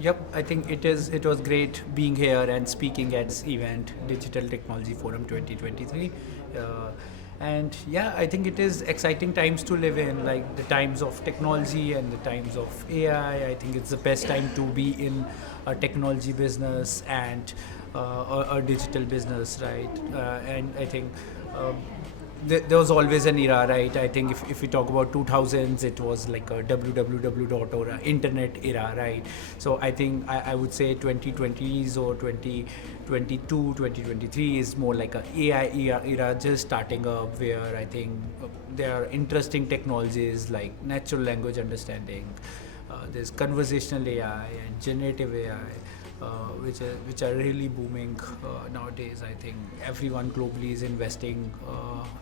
Yep, I think it was great being here and speaking at this event, Digital Technology Forum 2023. And yeah, I think it is exciting times to live in, like the times of technology and the times of AI. I think it's the best time to be in a technology business and a digital business, right? And I think um, there was always an era, right? I think if we talk about 2000s, it was like a www dot or a internet era, right? So I think I would say 2020s or 2022, 2023 is more like a AI era just starting up, where I think there are interesting technologies like natural language understanding, there's conversational AI and generative AI, which are really booming nowadays. I think everyone globally is investing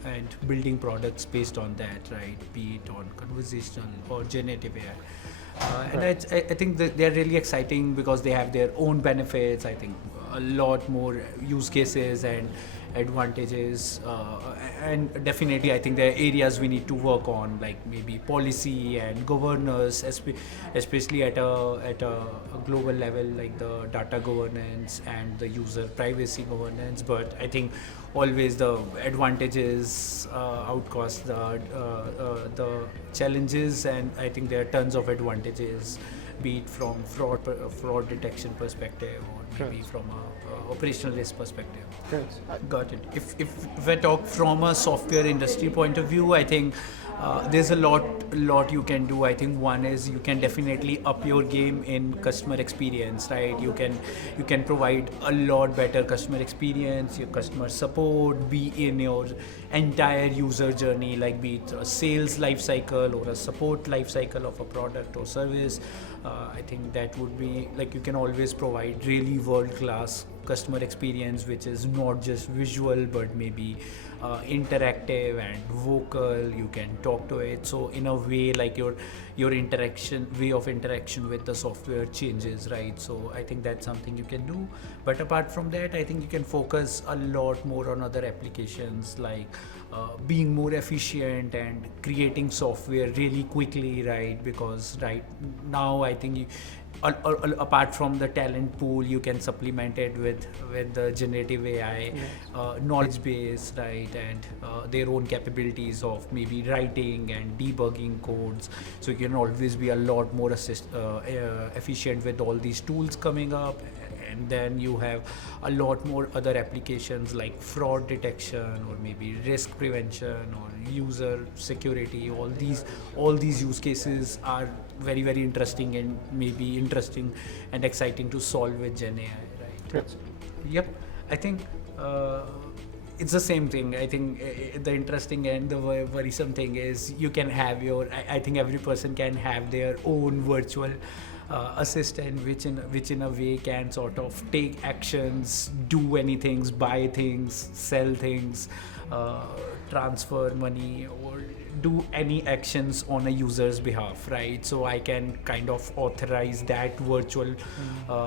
and building products based on that, right? Be it on conversational or generative AI. And I think that they're really exciting because they have their own benefits. I think a lot more use cases and advantages, and definitely I think there are areas we need to work on, like maybe policy and governance, especially at a global level, like the data governance and the user privacy governance. But I think always the advantages outcost the challenges, and I think there are tons of advantages, be it from fraud detection perspective or maybe from a operational risk perspective. Got it. If I talk from a software industry point of view, I think there's a lot you can do. I think one is you can definitely up your game in customer experience, right? You can provide a lot better customer experience, your customer support, be in your entire user journey, like be it a sales life cycle or a support life cycle of a product or service. I think that would be like you can always provide really world-class customer experience, which is not just visual but maybe interactive and vocal. You can talk to it, so in a way like your way of interaction with the software changes, right? So I think that's something you can do. But apart from that, I think you can focus a lot more on other applications, like being more efficient and creating software really quickly, right? Because right now I think apart from the talent pool, you can supplement it with the generative AI, knowledge base, right? And their own capabilities of maybe writing and debugging codes. So you can always be a lot more efficient with all these tools coming up. And then you have a lot more other applications like fraud detection or maybe risk prevention or user security. All these use cases are very, very interesting and maybe interesting and exciting to solve with Gen AI, right? Yes. Yep. I think it's the same thing. I think the interesting and the worrisome thing is you can have I think every person can have their own virtual assistant, which in a way can sort of take actions, do anything, buy things, sell things, transfer money, or do any actions on a user's behalf, right? So I can kind of authorize that virtual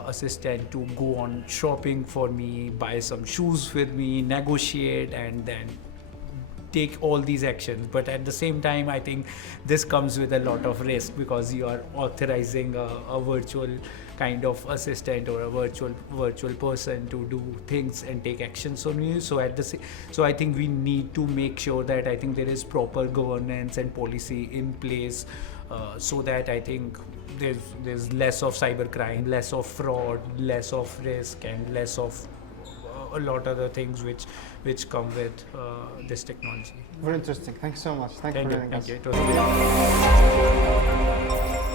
assistant to go on shopping for me, buy some shoes with me, negotiate, and then take all these actions. But at the same time, I think this comes with a lot of risk because you are authorizing a virtual kind of assistant or a virtual person to do things and take actions on you. So I think we need to make sure that I think there is proper governance and policy in place, so that I think there's less of cybercrime, less of fraud, less of risk, and less of a lot of other things which come with this technology. Very interesting. Thanks so much. Thank you for joining us. Thank you. It was great.